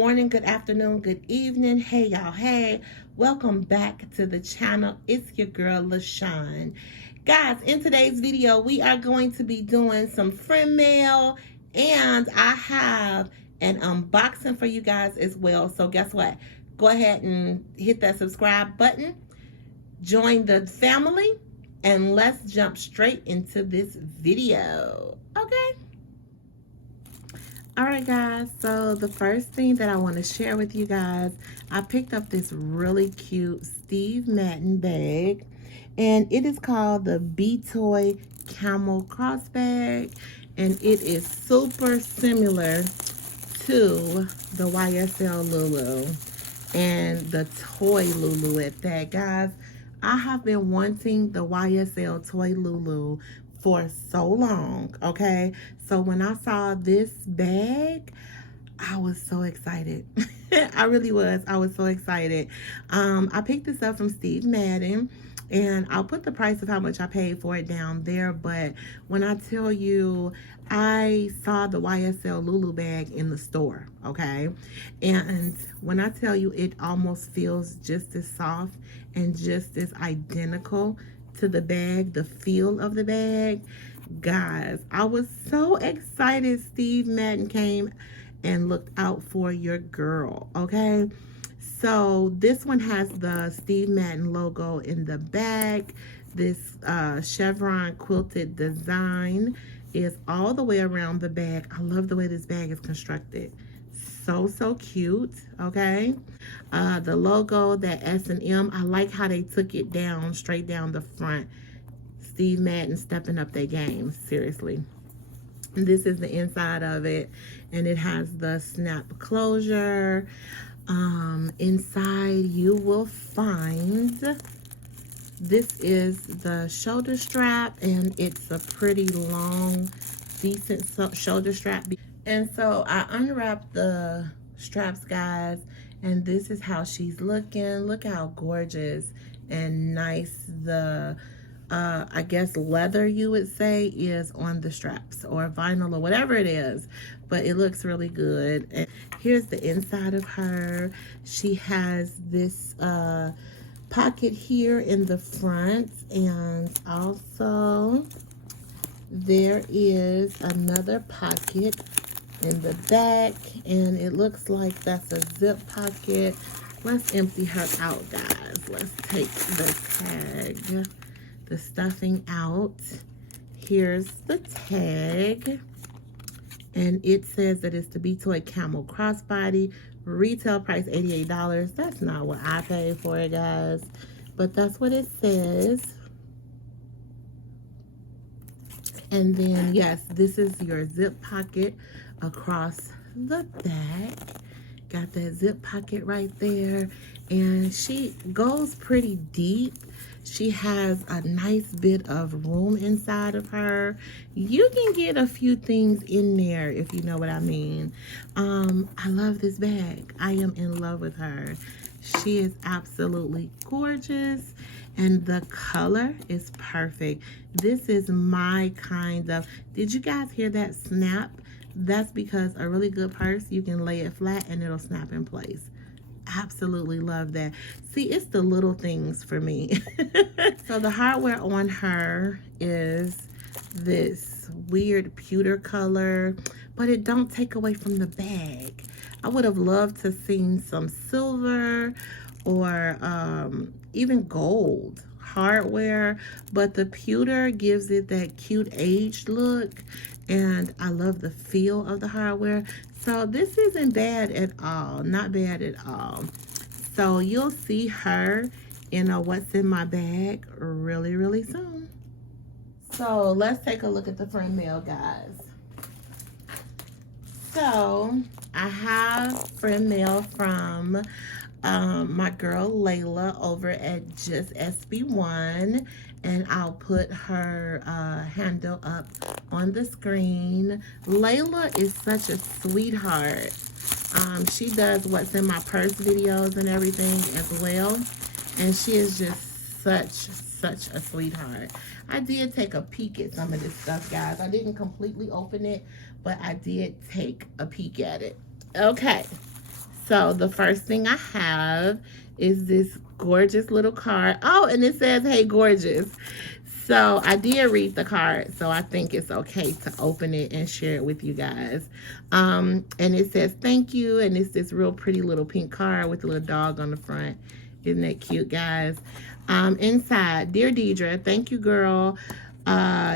morning, good afternoon, good evening. Hey y'all, hey, welcome back to the channel. It's your girl LaShaun. Guys, in today's video we are going to be doing some friend mail, and I have an unboxing for you guys as well. So guess what, go ahead and hit that subscribe button, join the family, and let's jump straight into this video. Okay. Alright guys, so the first thing that I want to share with you guys, I picked up this really cute Steve Madden bag, and it is called the B-Toy Camel Cross Bag, and it is super similar to the YSL Lulu and the toy Lulu at that. Guys, I have been wanting the YSL toy Lulu for so long, okay? So when I saw this bag, I was so excited. I really was. I was so excited. I picked this up from Steve Madden, and I'll put the price of how much I paid for it down there. But when I tell you, I saw the YSL Lulu bag in the store, okay? And when I tell you, it almost feels just as soft and just as identical to the bag, the feel of the bag. Guys, I was so excited Steve Madden came and looked out for your girl, okay? So this one has the Steve Madden logo in the back. This chevron quilted design is all the way around the bag. I love the way this bag is constructed. So cute, okay? The logo, that S&M, I like how they took it down, straight down the front. Steve Madden stepping up their game, seriously. And this is the inside of it, and it has the snap closure. Inside you will find, this is the shoulder strap, and it's a pretty long, decent shoulder strap. And so I unwrapped the straps, guys, and this is how she's looking. Look how gorgeous and nice the I guess leather, you would say, is on the straps, or vinyl, or whatever it is, but it looks really good. And here's the inside of her. She has this pocket here in the front, and also there is another pocket in the back, and it looks like that's a zip pocket. Let's empty her out, guys. Let's take the tag, the stuffing out. Here's the tag, and it says that it's the B-Toy Camel Crossbody, retail price $88. That's not what I paid for it, guys, but that's what it says. And then yes, this is your zip pocket across the back. Got that zip pocket right there, and she goes pretty deep. She has a nice bit of room inside of her. You can get a few things in there, if you know what I mean. I love this bag. I am in love with her. She is absolutely gorgeous, and the color is perfect. This is my kind of, did you guys hear that snap? That's because a really good purse, you can lay it flat and it'll snap in place. Absolutely love that. See, it's the little things for me. So the hardware on her is this weird pewter color, but it don't take away from the bag. I would have loved to seen some silver or even gold hardware, but the pewter gives it that cute aged look, and I love the feel of the hardware. So this isn't bad at all, not bad at all. So you'll see her in a what's in my bag really soon. So let's take a look at the friend mail, guys. So I have friend mail from my girl Layla over at Just SB1, and I'll put her handle up on the screen. Layla is such a sweetheart. She does what's in my purse videos and everything as well, and she is just such a sweetheart. I did take a peek at some of this stuff, guys. I didn't completely open it, but I did take a peek at it. Okay, So the first thing I have is this gorgeous little card. Oh, and it says, "Hey, gorgeous." So I did read the card, so I think it's okay to open it and share it with you guys. And it says thank you, and it's this real pretty little pink card with a little dog on the front. Isn't that cute, guys? Inside, "Dear Deidre, thank you, girl.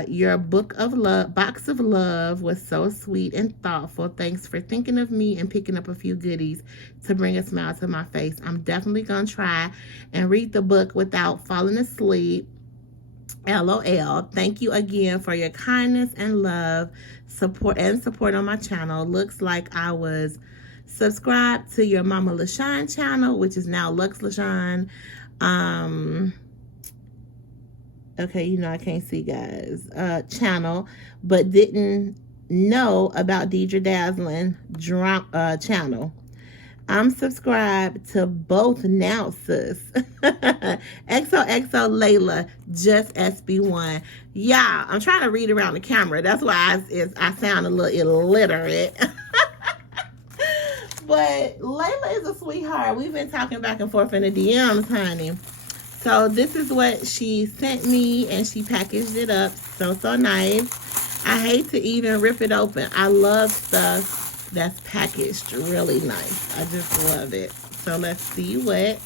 Your box of love was so sweet and thoughtful. Thanks for thinking of me and picking up a few goodies to bring a smile to my face. I'm definitely gonna try and read the book without falling asleep. LOL. Thank you again for your kindness and love, support on my channel. Looks like I was subscribed to your Mama LaShaun channel, which is now Lux LaShaun. Okay, you know I can't see, guys. Channel, but didn't know about Deidre Dazzling channel. I'm subscribed to both now, sis. XOXO Layla, just SB1. Yeah, I'm trying to read around the camera. That's why I sound a little illiterate. But Layla is a sweetheart. We've been talking back and forth in the DMs, honey. So this is what she sent me, and she packaged it up so nice. I hate to even rip it open. I love stuff that's packaged really nice. I just love it. So let's see what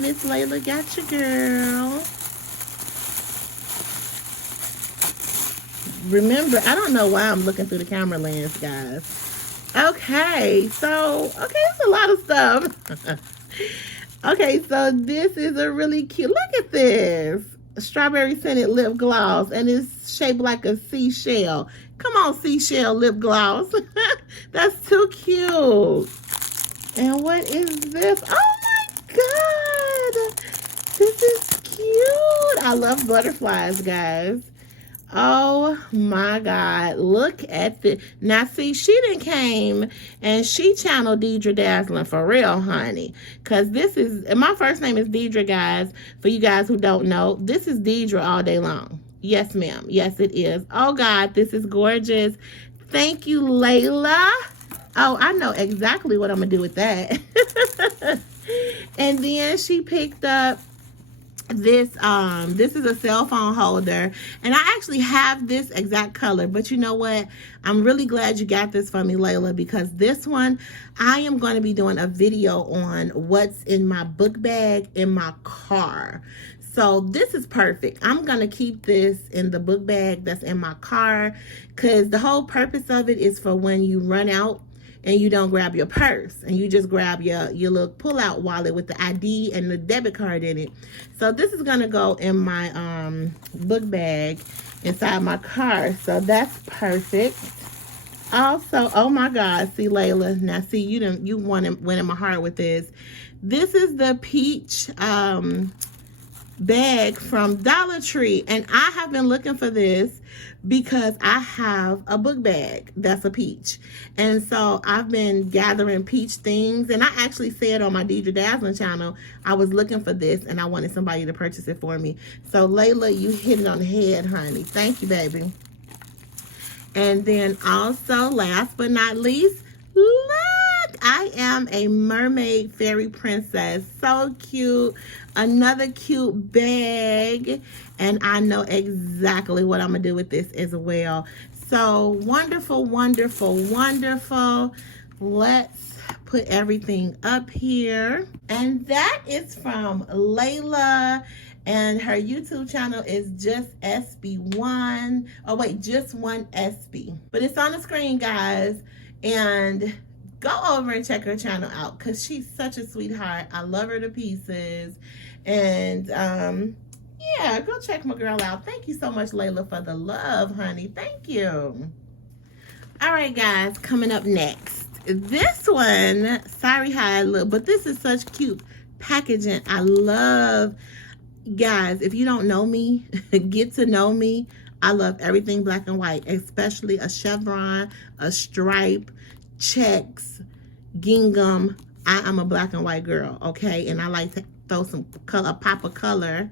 Miss Layla got you, girl. Remember, I don't know why I'm looking through the camera lens, guys. Okay, so, it's a lot of stuff. Okay, so this is a really cute, look at this. Strawberry scented lip gloss, and it's shaped like a seashell. Come on, seashell lip gloss. That's too cute. And what is this? Oh my God. This is cute. I love butterflies, guys. Oh my God, look at this. Now see, she done came and she channeled Deidre Dazzling for real, honey. Because this is, my first name is Deidre, guys. For you guys who don't know, this is Deidre all day long. Yes, ma'am. Yes, it is. Oh God, this is gorgeous. Thank you, Layla. Oh, I know exactly what I'm going to do with that. And then she picked up this is a cell phone holder, and I actually have this exact color, but you know what, I'm really glad you got this for me, Layla, because this one I am going to be doing a video on what's in my book bag in my car. So this is perfect. I'm going to keep this in the book bag that's in my car, because the whole purpose of it is for when you run out and you don't grab your purse, and you just grab your little pull-out wallet with the ID and the debit card in it. So this is gonna go in my book bag inside my car. So that's perfect. Also, oh my God, see, Layla, now see, you went in my heart with this. This is the peach bag from Dollar Tree, and I have been looking for this because I have a book bag that's a peach, and so I've been gathering peach things, and I actually said on my Deidre Dazzling channel I was looking for this and I wanted somebody to purchase it for me. So Layla, you hit it on the head, honey. Thank you, baby. And then also, last but not least, look, I am a mermaid fairy princess. So cute. Another cute bag, and I know exactly what I'm gonna do with this as well. So wonderful, wonderful, wonderful. Let's put everything up here, and that is from Layla, and her YouTube channel is just SB1. Oh wait, just one SB, but it's on the screen, guys, and go over and check her channel out because she's such a sweetheart. I love her to pieces. And yeah, go check my girl out. Thank you so much, Layla, for the love, honey. Thank you. All right, guys, coming up next. This one, sorry how I look, but this is such cute packaging. I love, guys, if you don't know me, get to know me. I love everything black and white, especially a chevron, a stripe, checks, gingham. I am a black and white girl, okay? And I like to throw some color, pop of color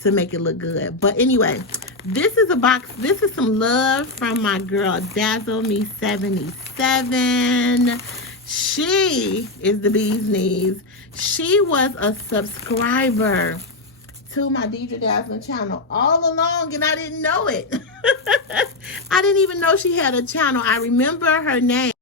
to make it look good. But anyway, this is a box. This is some love from my girl Dazzle Me 77. She is the bee's knees. She was a subscriber to my Deidre Dazzling channel all along, and I didn't know it. I didn't even know she had a channel. I remember her name.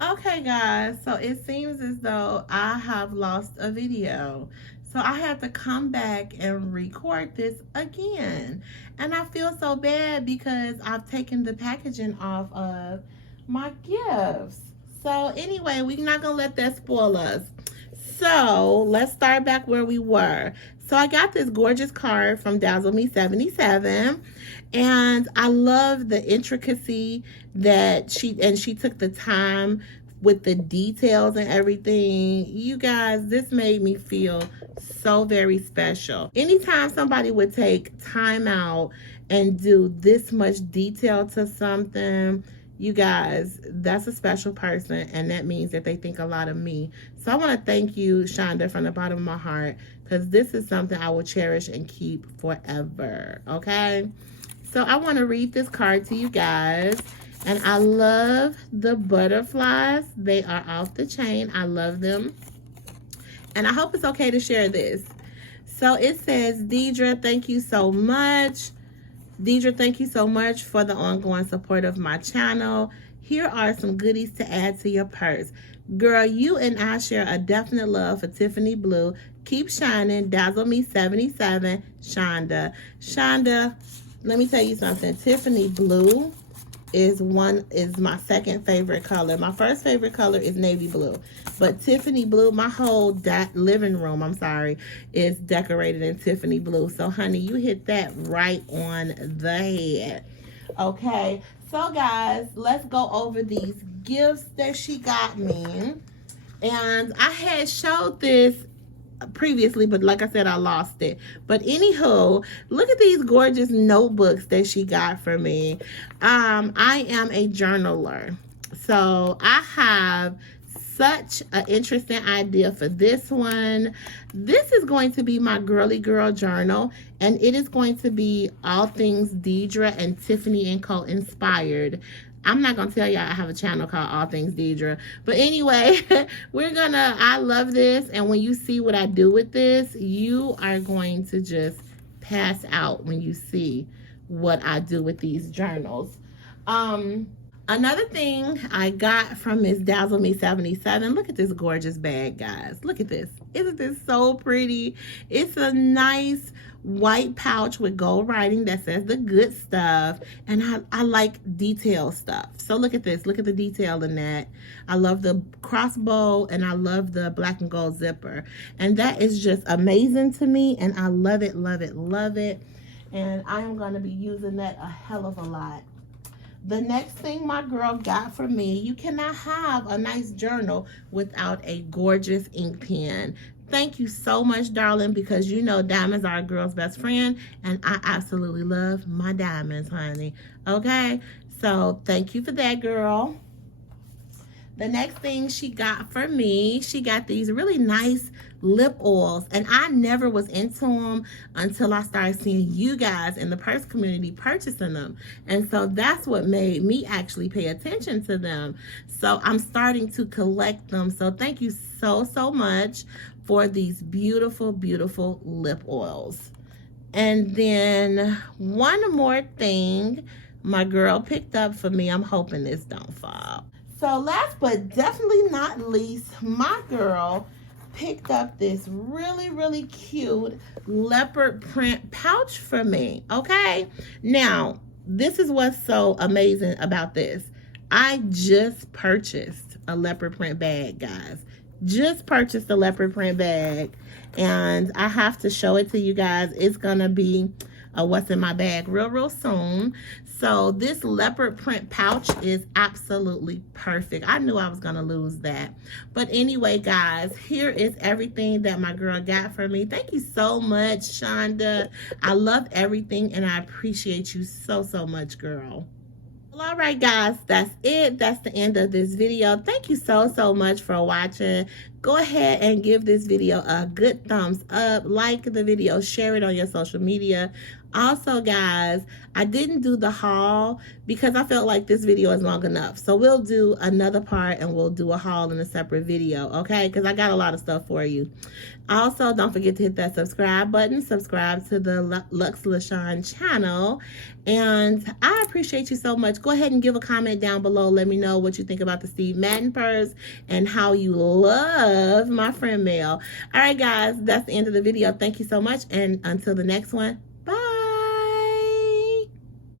Okay, guys, so it seems as though I have lost a video. So I had to come back and record this again. And I feel so bad because I've taken the packaging off of my gifts. So anyway, we're not going to let that spoil us. So let's start back where we were. So I got this gorgeous card from Dazzle Me 77, and I love the intricacy that she took the time with the details and everything. You guys, this made me feel so very special. Anytime somebody would take time out and do this much detail to something, you guys, that's a special person, and that means that they think a lot of me. So I want to thank you, Shonda, from the bottom of my heart, because this is something I will cherish and keep forever, okay? So I want to read this card to you guys, and I love the butterflies. They are off the chain. I love them, and I hope it's okay to share this. So it says, Deidre, thank you so much. Deidre, thank you so much for the ongoing support of my channel. Here are some goodies to add to your purse. Girl, you and I share a definite love for Tiffany Blue. Keep shining. Dazzle Me 77, Shonda. Shonda, let me tell you something. Tiffany Blue is my second favorite color. My first favorite color is navy blue, but Tiffany Blue, my whole living room, is decorated in Tiffany Blue. So honey, you hit that right on the head. Okay, so guys, let's go over these gifts that she got me. And I had showed this previously, but like I said, I lost it. But anywho, look at these gorgeous notebooks that she got for me. I am a journaler, so I have such an interesting idea for this one. This is going to be my girly girl journal, and it is going to be all things Deidre and Tiffany & Co. inspired. I'm not going to tell y'all I have a channel called All Things Deidre. But anyway, I love this. And when you see what I do with this, you are going to just pass out when you see what I do with these journals. Another thing I got from Miss Dazzle Me 77, look at this gorgeous bag, guys. Look at this. Isn't this so pretty? It's a nice white pouch with gold writing that says the good stuff, and I like detail stuff. So look at this. Look at the detail in that. I love the crossbow, and I love the black and gold zipper, and that is just amazing to me, and I love it, love it, love it, and I am going to be using that a hell of a lot. The next thing my girl got for me, you cannot have a nice journal without a gorgeous ink pen. Thank you so much, darling, because you know diamonds are a girl's best friend, and I absolutely love my diamonds, honey. Okay? So thank you for that, girl. The next thing she got for me, she got these really nice lip oils, and I never was into them until I started seeing you guys in the purse community purchasing them, and so that's what made me actually pay attention to them. So I'm starting to collect them. So thank you so much for these beautiful, beautiful lip oils. And then one more thing my girl picked up for me. I'm hoping this don't fall. So last but definitely not least, my girl picked up this really, really cute leopard print pouch for me, okay? Now, this is what's so amazing about this. I just purchased a leopard print bag, guys. Just purchased a leopard print bag, and I have to show it to you guys. It's gonna be what's in my bag real soon. So this leopard print pouch is absolutely perfect. I knew I was gonna lose that. But anyway, guys, here is everything that my girl got for me. Thank you so much, Shonda. I love everything, and I appreciate you so much, girl. Well, all right, guys, that's it. That's the end of this video. Thank you so much for watching. go ahead and give this video a good thumbs up, like the video, share it on your social media. Also, guys, I didn't do the haul because I felt like this video is long enough. So we'll do another part and we'll do a haul in a separate video, okay? Because I got a lot of stuff for you. Also, don't forget to hit that subscribe button. Subscribe to the LaShaun channel. And I appreciate you so much. Go ahead and give a comment down below. Let me know what you think about the Steve Madden purse and how you love my friend mail. All right, guys, that's the end of the video. Thank you so much. And until the next one,